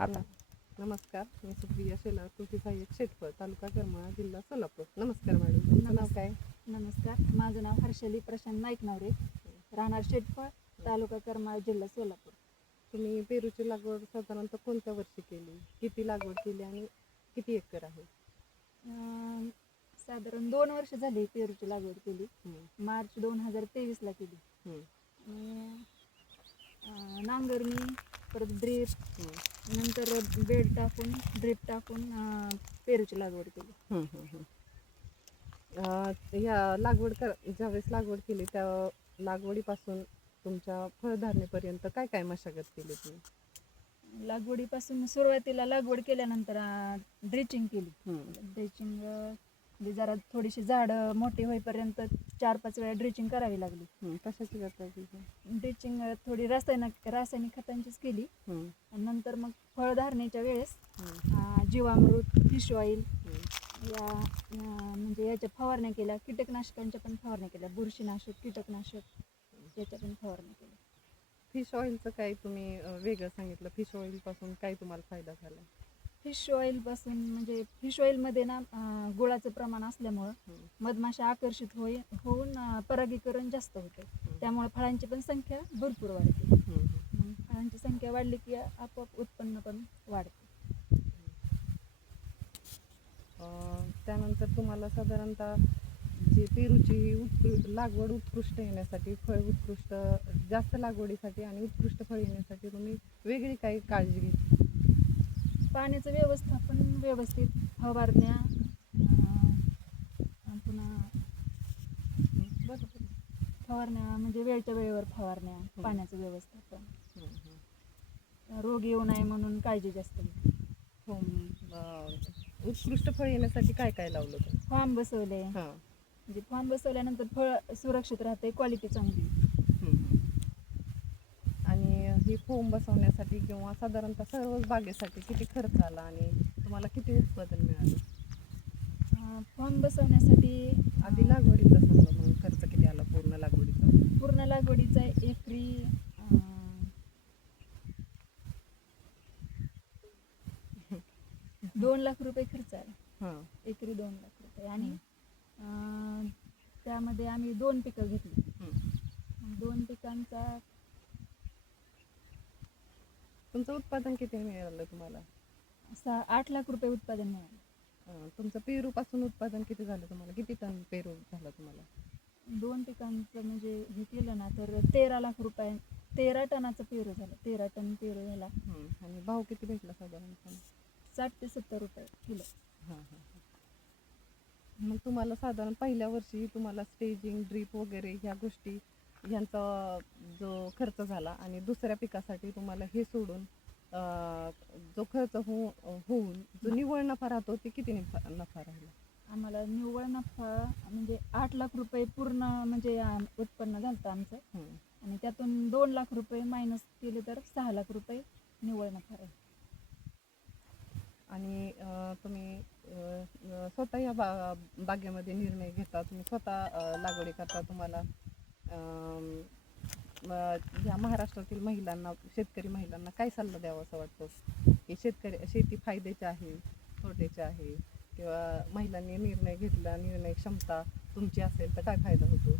आता. नमस्कार मी सुप्रिया शेलार कृषी सहाय्यक शेतफळ तालुका करमाळा जिल्हा सोलापूर. नमस्कार मॅडम तुमचं नाव नमस्कार. काय? नमस्कार माझं नाव हर्षली प्रशांत नाईक नवरे राहणार शेटफळ तालुका करमाळा जिल्हा सोलापूर. तुम्ही पेरूची लागवड साधारणतः कोणत्या वर्षी केली? किती लागवड केली आणि किती एकर आहे? अं, साधारण दोन वर्ष झाली पेरूची लागवड केली. हम्म, मार्च दोन हजार तेवीसला केली. हम्म, आणि अं, नांगरणी परत ड्रीप नंतर बेड टाकून ड्रीप टाकून पेरूची लागवड केली. हम्म, हम्म, हम्म. अं, या लागवड कर ज्यावेळेस लागवड केली त्या लागवडीपासून तुमच्या फळधारणेपर्यंत काय काय मशागत केली तुम्ही? लागवडीपासून सुरुवातीला लागवड केल्यानंतर ड्रिचिंग केली. ड्रिचिंग म्हणजे जरा थोडीशी झाडं मोठी होईपर्यंत चार पाच वेळा ड्रिचिंग करावी लागली. कशाची करता? ड्रिचिंग थोडी रासायनिक रासायनिक खतांचीच केली. आणि नंतर मग फळधारणेच्या वेळेस जीवामृत फिश ऑइल. या म्हणजे याच्या फवारण्या केल्या. कीटकनाशकांच्या पण फवारण्या केल्या. बुरशीनाशक कीटकनाशक याच्या पण फवारण्या केल्या. फिश ऑइलचं काय तुम्ही वेगळं सांगितलं. फिश ऑइलपासून काय तुम्हाला फायदा झाला? फिश ऑइलपासून म्हणजे फिश ऑइलमध्ये ना अं, गुळाचं प्रमाण असल्यामुळं हम्म, मधमाशा आकर्षित होई होऊन अं, परागीकरण जास्त होते. त्यामुळे फळांची पण संख्या भरपूर वाढते. हम्म, हम्म. मग फळांची संख्या वाढली की आपोआप उत्पन्न पण वाढते. अं, त्यानंतर तुम्हाला साधारणतः जे पेरूची उत्कृ लागवड उत्कृष्ट येण्यासाठी फळ उत्कृष्ट जास्त लागवडीसाठी आणि उत्कृष्ट फळ येण्यासाठी तुम्ही वेगळी काही काळजी घेतली पाण्याचं व्यवस्थापन व्यवस्थित फवारण्या पुन्हा फवारण्या म्हणजे वेळच्या वेळेवर फवारण्या पाण्याचं व्यवस्थापन. रोग येऊ नये म्हणून काळजी जास्त हो उत्कृष्ट फळ येण्यासाठी काय काय लावलं फॉर्म बसवले. म्हणजे फॉर्म बसवल्यानंतर फळ सुरक्षित राहते क्वालिटी चांगली. ही फोम बसवण्यासाठी किंवा साधारणतः सर्वच बागेसाठी किती खर्च आला आणि तुम्हाला किती उत्पादन मिळालं? फॉर्म बसवण्यासाठी आधी लागवडीचा सांगा मग खर्च किती आला पूर्ण लागवडीचा? पूर्ण लागवडीचा एकरी दोन लाख रुपये खर्च आला. हां. एकरी दोन लाख रुपये. आणि त्यामध्ये आम्ही दोन पिकं घेतली. दोन पिकांचा तुमचं उत्पादन किती मिळालं तुम्हाला? सहा आठ लाख रुपये उत्पादन मिळालं. अं, तुमचं पेरूपासून उत्पादन किती झालं तुम्हाला? किती टन पेरू झालं तुम्हाला? दोन पिकांचं म्हणजे हे केलं ना तर तेरा लाख रुपये तेरा टनाचं पेरू झालं. तेरा टन पेरू झाला. आणि भाव किती भेटला साधारणतः साठ ते सत्तर रुपये किलो. हां हां हां. मग तुम्हाला साधारण पहिल्या वर्षी तुम्हाला स्टेजिंग ड्रीप वगैरे ह्या गोष्टी ह्यांचा जो खर्च झाला आणि दुसऱ्या पिकासाठी तुम्हाला हे सोडून जो खर्च हो होऊन जो निव्वळ नफा राहतो ते किती नफा नफा राहिला? आम्हाला निव्वळ नफा म्हणजे आठ लाख रुपये पूर्ण म्हणजे उत्पन्न झालं आमचं. आणि त्यातून दोन लाख रुपये मायनस केले तर सहा लाख रुपये निव्वळ नफा राहील. आणि तुम्ही स्वतः या बा बागेमध्ये निर्णय घेता तुम्ही स्वतः लागवडी करता तुम्हाला? ह्या महाराष्ट्रातील महिलांना शेतकरी महिलांना काय सल्ला द्यावा असं वाटतं? की शेतकरी शेती फायद्याची आहे तोट्याची आहे किंवा महिलांनी निर्णय घेतला निर्णय क्षमता तुमची असेल तर काय फायदा होतो?